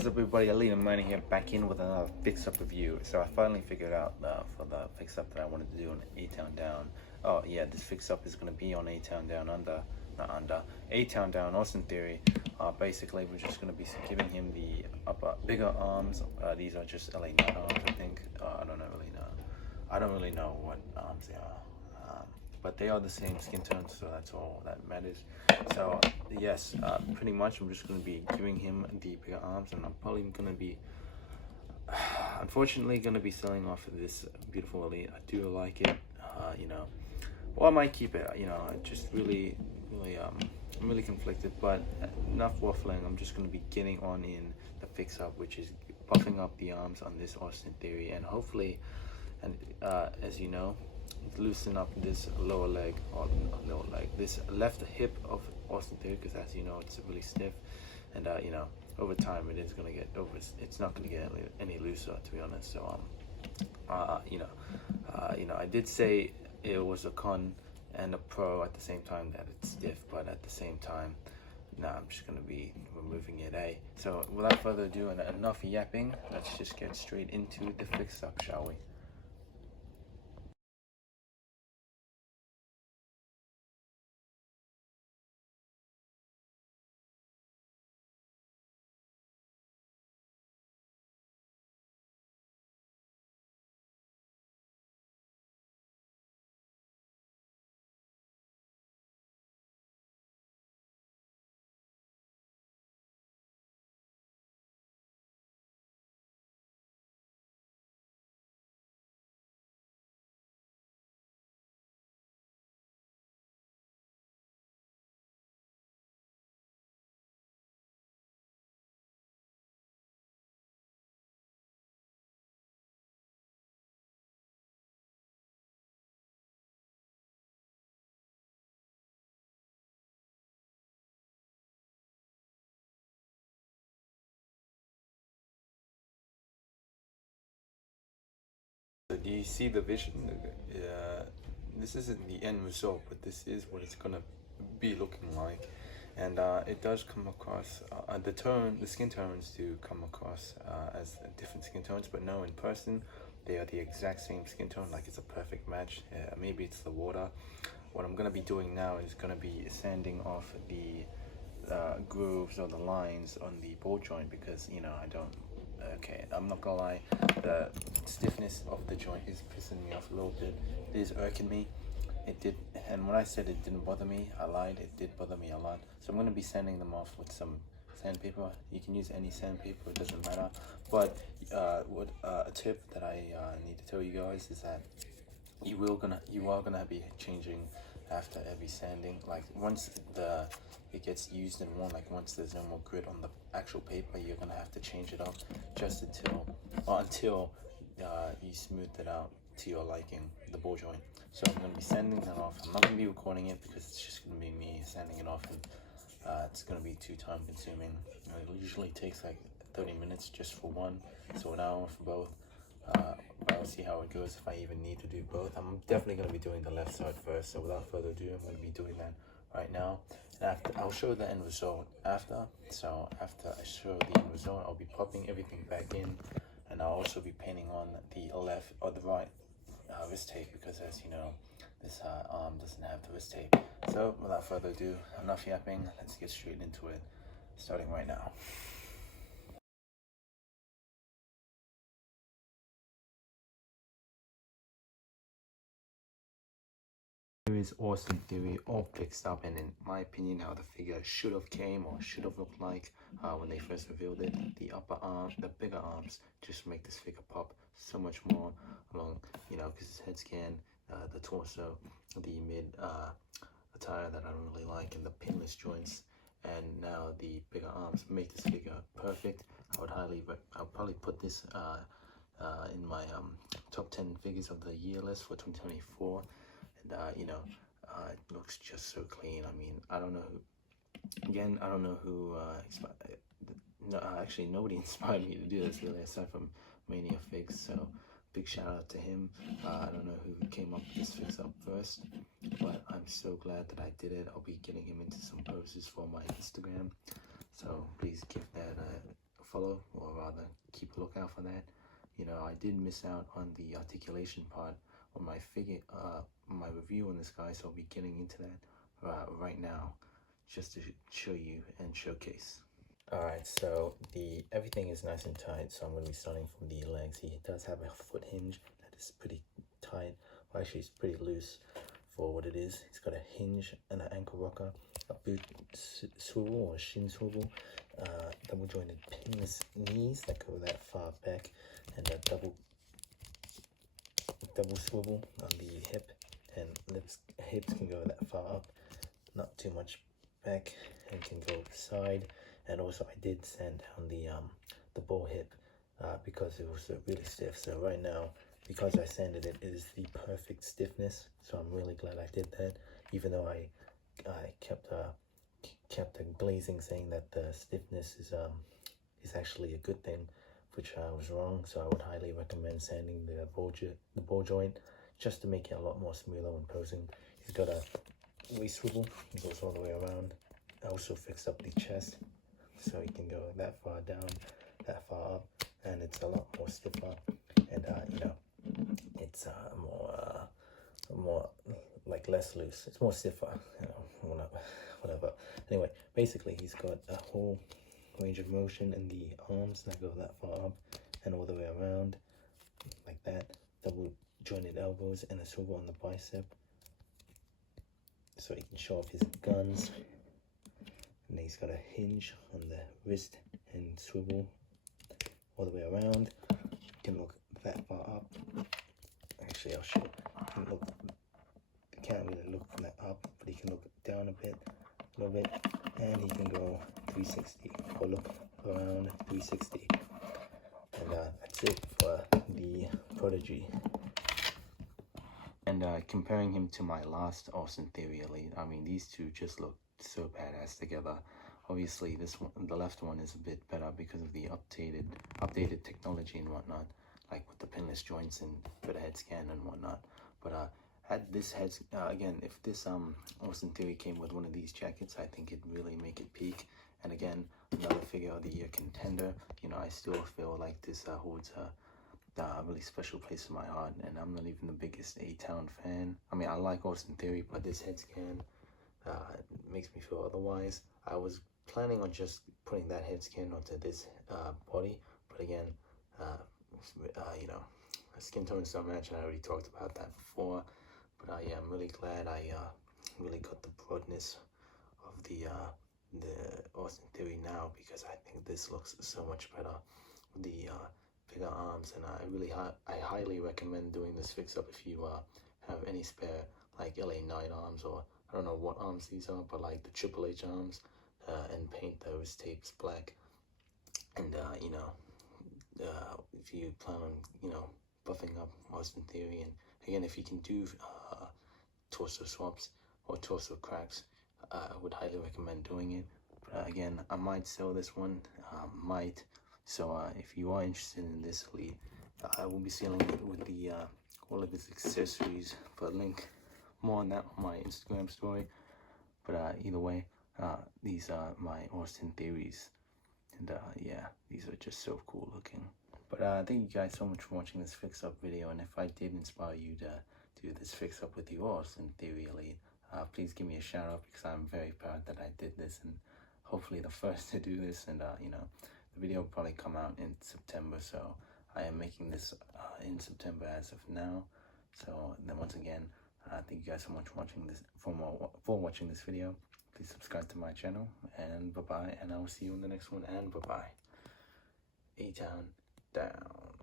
What's up everybody, Alina Money here, back in with another fix-up review. So I finally figured out for the fix-up that I wanted to do on A-Town Down. Oh yeah, this fix-up is going to be on A-Town Down A-Town Down Austin Theory. Basically, we're just going to be giving him the bigger arms. These are just LA Knight arms, I think. I don't really know what arms they are. But they are the same skin tone, so that's all that matters. So yes, pretty much I'm just going to be giving him the bigger arms, and I'm probably going to be unfortunately going to be selling off of this beautiful Elite. I do like it, or I might keep it. I just I'm really conflicted, but enough waffling. I'm just going to be getting on in the fix-up, which is buffing up the arms on this Austin Theory, and hopefully, and as you know, loosen up this lower leg, or lower leg, this left hip of Austin Theory, because as you know, it's really stiff, and over time it is going to get over. It's not going to get any looser, to be honest. So I did say it was a con and a pro at the same time, that it's stiff, but at the same time, I'm just going to be removing it. So without further ado and enough yapping, let's just get straight into the fix up, shall we? So do you see the vision? This isn't the end result, but this is what it's gonna be looking like, and it does come across. The skin tones do come across as different skin tones, but no, in person, they are the exact same skin tone. Like, it's a perfect match. Maybe it's the water. What I'm gonna be doing now is gonna be sanding off the grooves or the lines on the ball joint, because I don't. Okay, I'm not gonna lie, the stiffness of the joint is pissing me off a little bit. It is irking me. It did, and when I said it didn't bother me, I lied. It did bother me a lot. So I'm gonna be sanding them off with some sandpaper. You can use any sandpaper, it doesn't matter. But a tip that I need to tell you guys is that you are gonna be changing after every sanding. Like, once it gets used and worn, like once there's no more grit on the actual paper, you're gonna have to change it up just until you smooth it out to your liking, the ball joint. So I'm gonna be sanding that off. I'm not gonna be recording it because it's just gonna be me sanding it off, and it's gonna be too time consuming. It usually takes like 30 minutes just for one, so an hour for both. I'll see how it goes, if I even need to do both. I'm definitely going to be doing the left side first, so without further ado, I'm going to be doing that right now. And I'll show the end result after. So after I show the end result, I'll be popping everything back in, and I'll also be painting on the left or the right wrist tape, because as you know, this arm doesn't have the wrist tape. So without further ado, enough yapping, let's get straight into it, starting right now. Here is Austin Theory all fixed up, and in my opinion, how the figure should have came or should have looked like when they first revealed it. The upper arm, the bigger arms, just make this figure pop so much more along, because his head scan, the torso, the mid attire that I don't really like, and the pinless joints, and now the bigger arms make this figure perfect. I'll probably put this in my top 10 figures of the year list for 2024. And it looks just so clean. I mean, I don't know who no, actually nobody inspired me to do this really, aside from Mania Fix. So big shout out to him. I don't know who came up with this fix up first, but I'm so glad that I did it. I'll be getting him into some poses for my Instagram, so please give that a follow, or rather keep a lookout for that. You know, I did miss out on the articulation part on my my review on this guy, so I'll be getting into that right now, just to show you and showcase. Alright, so everything is nice and tight, so I'm going to be starting from the legs. He does have a foot hinge that is pretty tight. Well, actually, it's pretty loose for what it is. He's got a hinge and an ankle rocker, a boot swivel or shin swivel, double jointed pinless knees that go that far back, and a double swivel on the hip, and hips can go that far up, not too much back, and can go side. And also I did sand down the bull hip because it was really stiff. So right now, because I sanded it, it is the perfect stiffness. So I'm really glad I did that, even though I kept glazing saying that the stiffness is actually a good thing, which I was wrong. So I would highly recommend sanding the ball joint just to make it a lot more smoother when posing. He's got a waist swivel, it goes all the way around. I also fixed up the chest, so you can go that far down, that far up, and it's a lot more stiffer, and you know, it's more like less loose. It's more stiffer, you know, whatever. Anyway, basically he's got a whole range of motion in the arms that go that far up and all the way around, like that. Double jointed elbows and a swivel on the bicep, so he can show off his guns. And then he's got a hinge on the wrist and swivel all the way around. You can look that far up. Actually, I'll show you. You can't really look from that up, but you can look down a little bit, and he can go 360 or look around 360. And that's it for the Prodigy. And comparing him to my last Austin Theory Elite, I mean, these two just look so badass together. Obviously this one, the left one, is a bit better because of the updated technology and whatnot, like with the pinless joints and better head scan and whatnot. But had this again, if this Austin Theory came with one of these jackets, I think it'd really make it peak. And again, another figure of the year contender. You know, I still feel like this holds a really special place in my heart, and I'm not even the biggest A-Town fan. I mean, I like Austin Theory, but this head scan makes me feel otherwise. I was planning on just putting that head scan onto this body, but again, you know, skin tones don't match, and I already talked about that before. But yeah, I'm really glad I really got the broadness of the Austin Theory now, because I think this looks so much better with the bigger arms. And I highly recommend doing this fix up if you have any spare, like LA Knight arms, or I don't know what arms these are, but like the Triple H arms, and paint those tapes black. And you know, if you plan on, you know, buffing up Austin Theory, and again, if you can do torso swaps or torso cracks, I would highly recommend doing it. But again, I might sell this one, so if you are interested in this Elite, I will be selling it with the all of its accessories, but link more on that on my Instagram story. But either way, these are my Austin Theories, and yeah, these are just so cool looking. But thank you guys so much for watching this fix up video, and if I did inspire you to do this fix up with your Austin Theory Elite, please give me a shout out, because I'm very proud that I did this, and hopefully the first to do this. And you know, the video will probably come out in September, so I am making this in September as of now. So then once again, thank you guys so much for watching this, for watching this video. Please subscribe to my channel, and bye bye, and I will see you in the next one, and bye bye. A-Town down.